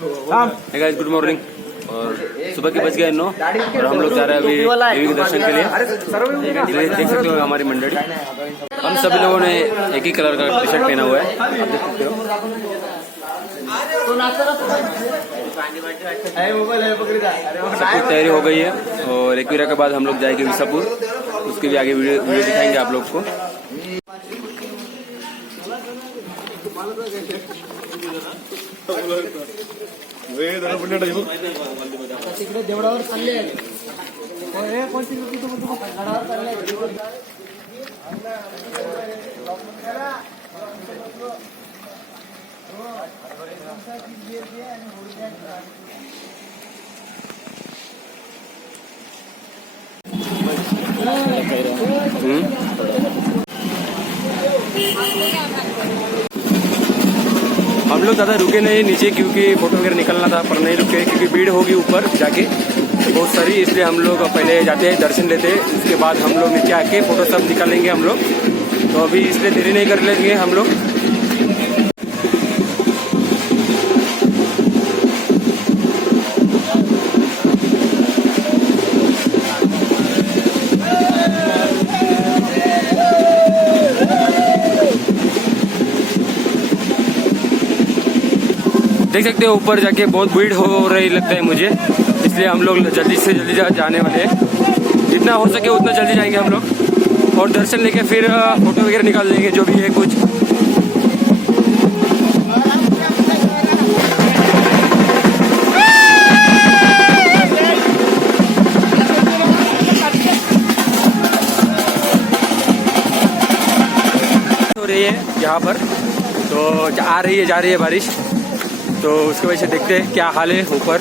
hey guys, good morning. और सुबह के बज गए 9 और हम लोग जा रहे हैं अभी देवी के दर्शन के लिए। देख सकते हो हमारी मंडली, हम सभी लोगों ने एक ही कलर का टी शर्ट पहना हुआ है, आप देख सकते हो। सब कुछ तैयारी हो गई है और एकवीरा के बाद हम लोग जाएंगे विसापुर, उसके भी आगे वीडियो दिखाएंगे आप लोग को। तिकडे देवळावर चालले आहे कोणती गडावर चालले हम लोग ज़्यादा रुके नहीं नीचे क्योंकि फोटो वगैरह निकलना था, पर नहीं रुके क्योंकि भीड़ होगी ऊपर जाके बहुत सारी, इसलिए हम लोग पहले जाते हैं दर्शन लेते हैं, उसके बाद हम लोग नीचे आके फोटो सब निकालेंगे हम लोग। तो अभी इसलिए देरी नहीं कर लेंगे हम लोग। देख सकते हो ऊपर जाके बहुत भीड़ हो रही लगता है मुझे, इसलिए हम लोग जल्दी से जल्दी जाने वाले हैं। जितना हो सके उतना जल्दी जाएंगे हम लोग और दर्शन लेके फिर फोटो वगैरह निकाल लेंगे जो भी है कुछ। हो रही है यहाँ पर, तो आ रही है जा रही है बारिश, तो उसकी वजह से देखते हैं क्या हाल है ऊपर।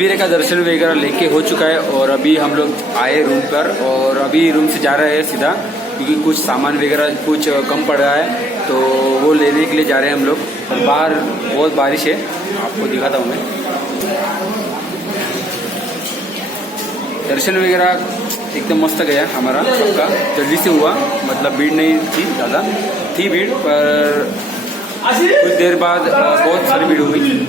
एकवीरे का दर्शन वगैरह लेके हो चुका है और अभी हम लोग आए रूम पर और अभी रूम से जा रहे हैं सीधा, क्योंकि कुछ सामान वगैरह कुछ कम पड़ रहा है तो वो लेने के लिए जा रहे हैं हम लोग। और बाहर बहुत बारिश है, आपको दिखाता हूँ मैं। दर्शन वगैरह एकदम मस्त गया हमारा सबका, जल्दी से हुआ, मतलब भीड़ नहीं थी, ज़्यादा थी भीड़ पर कुछ देर बाद बहुत सारी भीड़ हुई।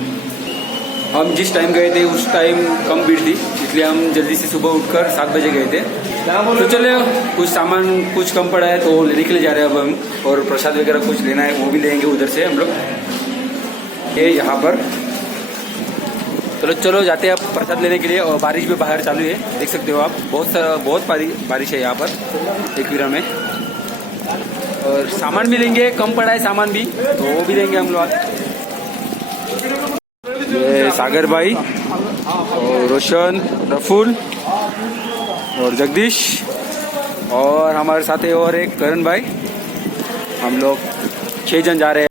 हम जिस टाइम गए थे उस टाइम कम भीड़ थी, इसलिए हम जल्दी से सुबह उठकर 7 बजे गए थे। तो चलो कुछ सामान कुछ कम पड़ा है तो लेने के लिए जा रहे हैं अब हम, और प्रसाद वगैरह कुछ लेना है वो भी लेंगे उधर से हम लोग, ये यहाँ पर। चलो जाते हैं अब प्रसाद लेने के लिए। और बारिश भी बाहर चालू है, देख सकते हो आप, बहुत बारिश है यहाँ पर एकवीरा में। और सामान भी लेंगे, कम पड़ा है सामान भी तो वो भी लेंगे हम लोग। ये सागर भाई और रोशन, रफुल और जगदीश और हमारे साथ है और एक करण भाई, हम लोग 6 जन जा रहे हैं।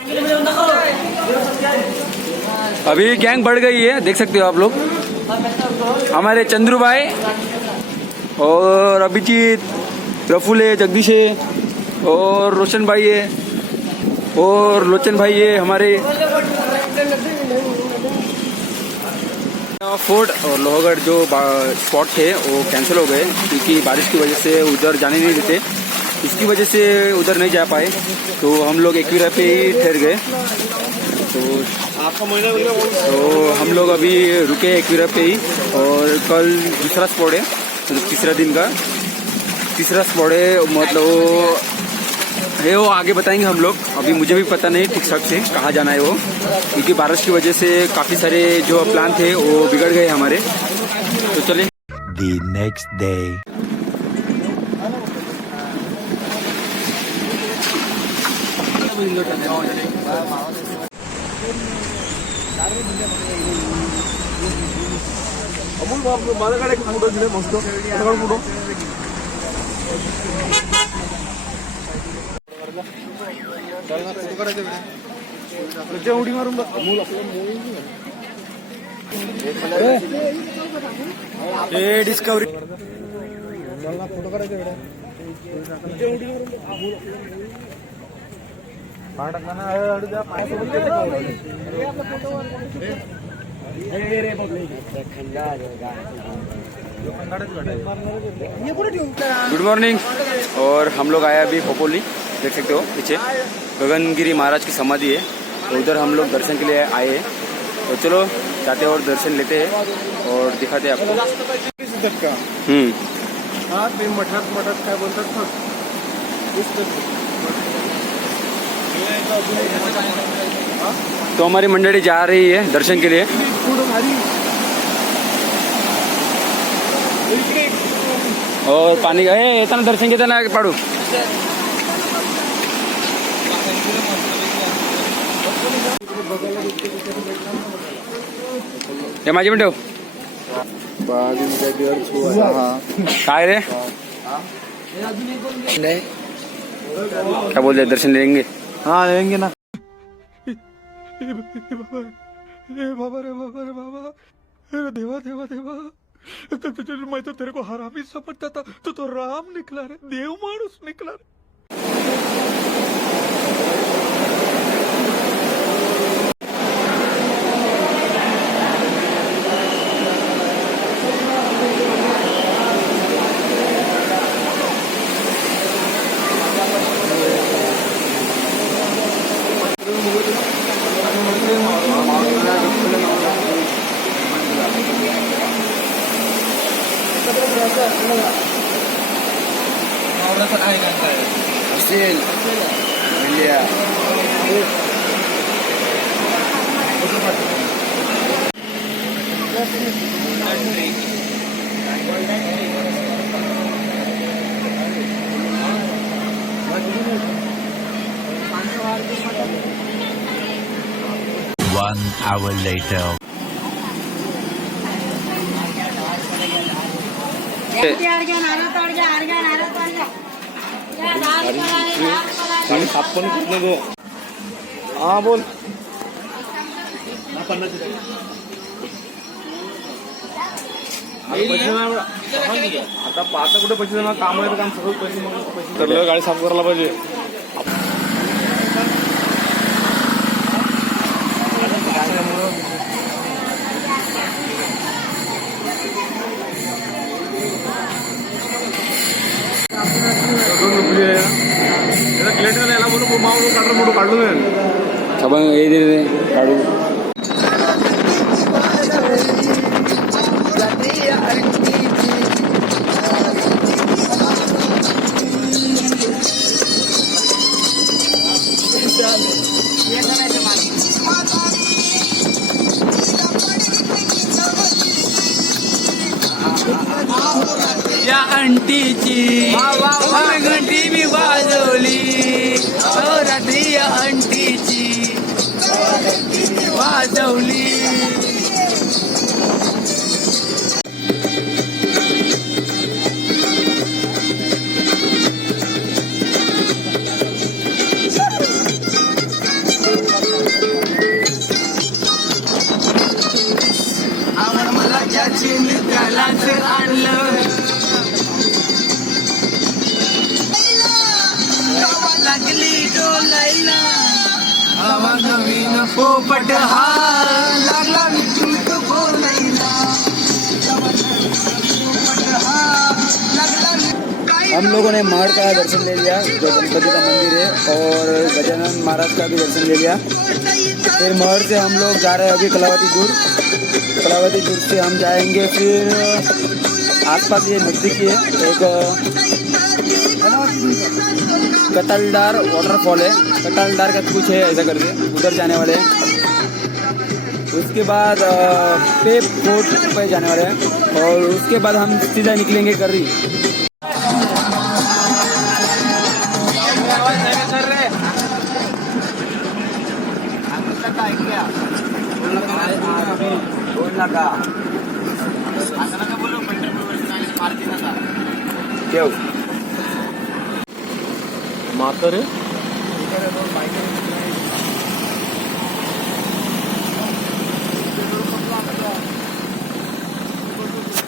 अभी गैंग बढ़ गई है, देख सकते हो आप लोग। हमारे चंद्रू भाई और अभिजीत, रफुल है, जगदीश है और रोशन भाई है और लोचन भाई है हमारे। फोर्ट और लोहगढ़ जो स्पॉट थे वो कैंसिल हो गए क्योंकि बारिश की वजह से उधर जाने नहीं देते, इसकी वजह से उधर नहीं जा पाए तो हम लोग एकवीरा पे ही ठहर गए। तो हम लोग अभी रुके एकवीरा पे ही और कल दूसरा स्पॉट है, तो तीसरा दिन का तीसरा स्पॉट है, मतलब वो आगे बताएंगे हम लोग। अभी मुझे भी पता नहीं ठीक ठाक से कहाँ जाना है वो, क्योंकि बारिश की वजह से काफ़ी सारे जो प्लान थे वो बिगड़ गए हमारे। तो चलिए The next day. अमूल माझ्याकडे एक फोटो दिले मस्त फोटो उडी मारून अमूल आपलं डिस्कवरी फोटो करायचा गुड मॉर्निंग। और हम लोग आए अभी खोपोली, देख सकते हो पीछे गगनगिरी महाराज की समाधि है, तो उधर हम लोग दर्शन के लिए आए हैं। तो चलो जाते और दर्शन लेते हैं और दिखाते हैं आपको। ते मठात काय बोलतात ना, तो हमारी मंडली जा रही है दर्शन के लिए। और पाणी येताना दर्शन घेताना पाडू हे माझी पण ठेव। काय रे क्या बोलते, दर्शन लेंगे? हाँ लेंगे ना। देवा देवा देवा, मैं तो तेरे को हरामी समझता था, तो राम निकला रे, देव माणूस निकला रे। One hour later. हाँ बोल। पैसे नाही आता पाहता कुठे पैसे देणार काम आहे तर काम सगळं पैसे ठरलं गाडी साफ करायला पाहिजे याला बोलू मावून मोठं काढून काढू या अंटीची घंटी मी वाजवली रात्री या अंटीची वाजवली मला त्याची मित्रालाच आणलं लागली डोलायला हवा नवीन पोपट हा लागला विद्युत बोलायला हम लोगों ने महड़ का दर्शन ले लिया जो गणपति का मंदिर है और गजानन महाराज का भी दर्शन ले लिया। फिर महड़ से हम लोग जा रहे हैं अभी कलावती दूर से हम जाएंगे फिर आसपास ये नज़दीकी है एक कतलदार वाटरफॉल है, कतलदार का कुछ है ऐसा करके उधर जाने वाले हैं। उसके बाद पे फोर्ट पे जाने वाले हैं और उसके बाद हम सीधा निकलेंगे कर्री। म्हातारे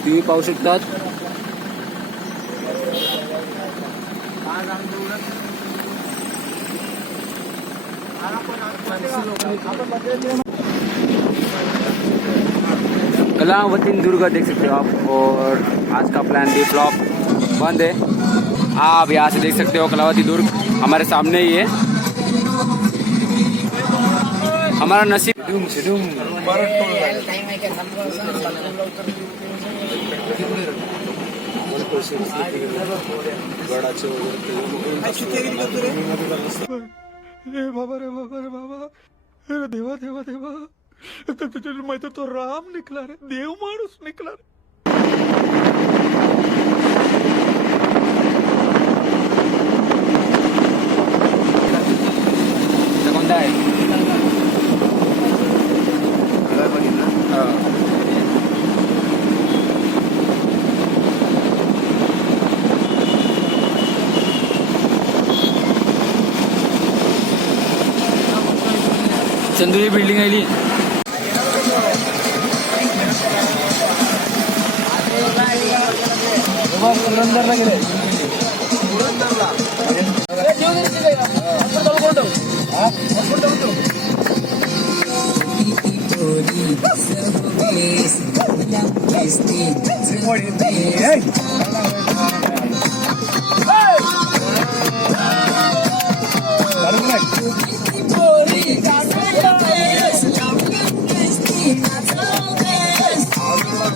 तुम्ही पाहू शकतात कलावती दुर्ग देख सकते हो आप और आज का प्लान भी फ्लॉप बंद है। आप यहाँ से देख सकते हो कलावती दुर्ग हमारे सामने ही है। हमारा नसीब रे बाबा अरे देवा देवा देवा मैं तो राम निकला रे, देव माणूस निकला रे। कोणता आहे चंदुरी बिल्डिंग आली पुरंदरला गेले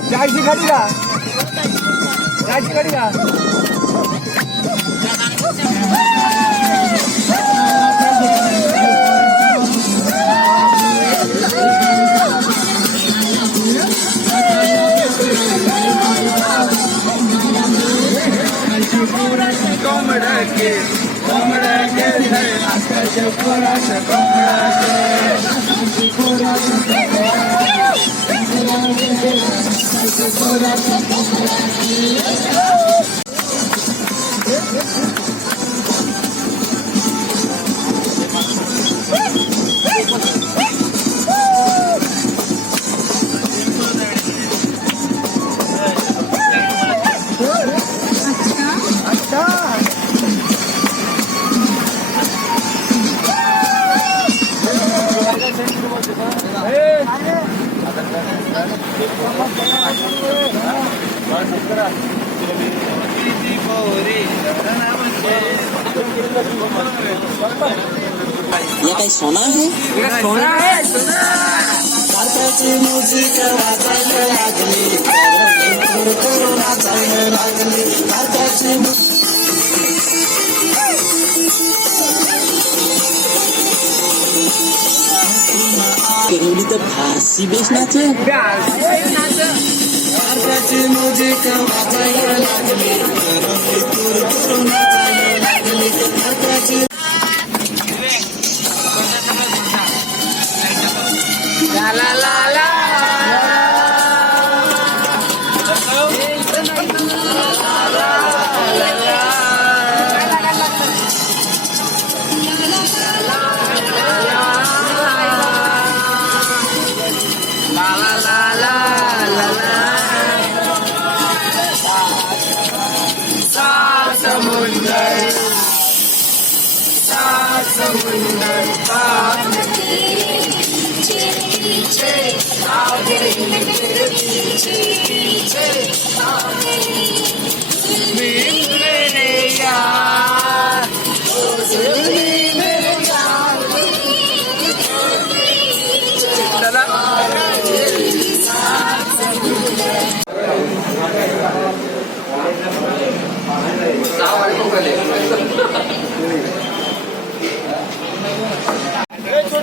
जायची गाडी का जायची गाडी का ये काही सोना आहे सोना है काचाची म्युझिक वाजायला लागली करू नाचायला लागली काचाची केवली तर फारसी बेस नाचे काचाची म्युझिक वाजायला लागली करू नाचायला लागली काचाची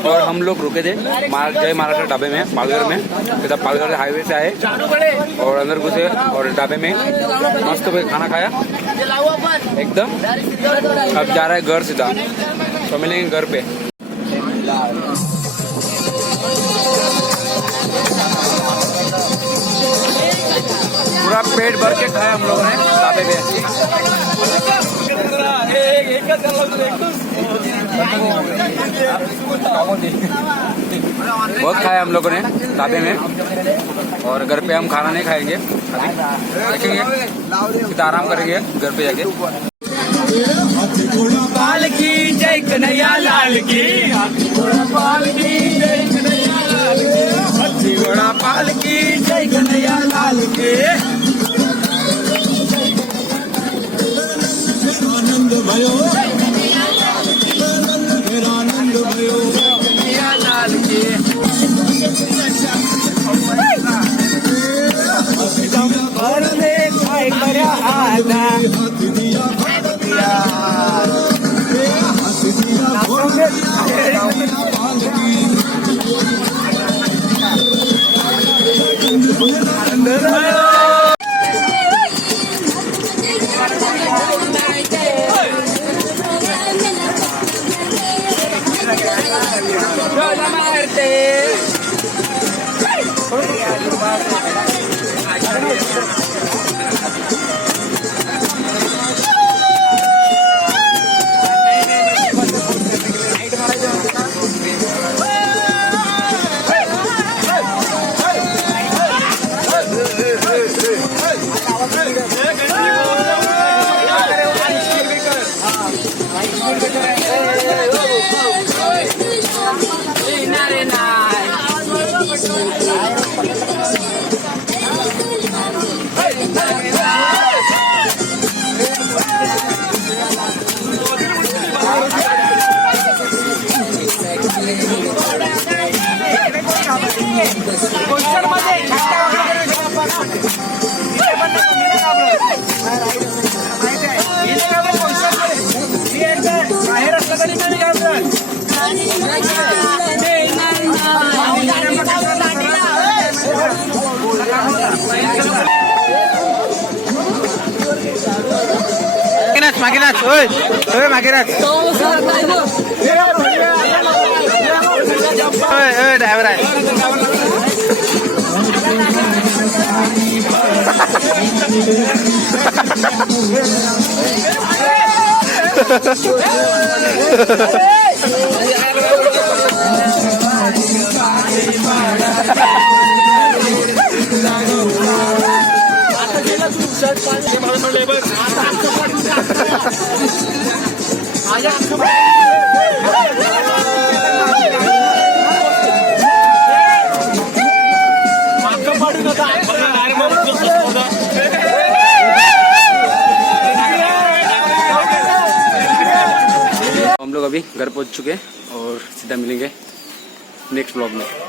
और हम लोग रुके थे जय महाराष्ट्र ढाबे में पालघर में, इधर पालघर हाईवे से आए और अंदर घुसे और ढाबे में मस्त खाना खाया एकदम। अब जा रहा है घर सीधा, तो मिलेंगे घर पे। पूरा पेट भर के खाया हम लोगों ने ढाबे पे। बहुत खाया हम लोगों ने ढाबे में, और घर पे हम खाना नहीं खाएंगे, देखेंगे सीधा आराम करेंगे घर पे जाके। पाल की जय कन्हैया लाल की, पाल की जय कन्हैया लाल की, हाथी घोड़ा पाल की जय कन्हैया लाल की। आनंद भयो आनंद भयो कन्हैया लाल की। भर दे खाए करया आदा मागे नाच, ओय ओय मागे नाच, ओय ओय ड्रायव्हर आहे। अभी घर पहुंच चुके हैं और सीधा मिलेंगे नेक्स्ट ब्लॉग में।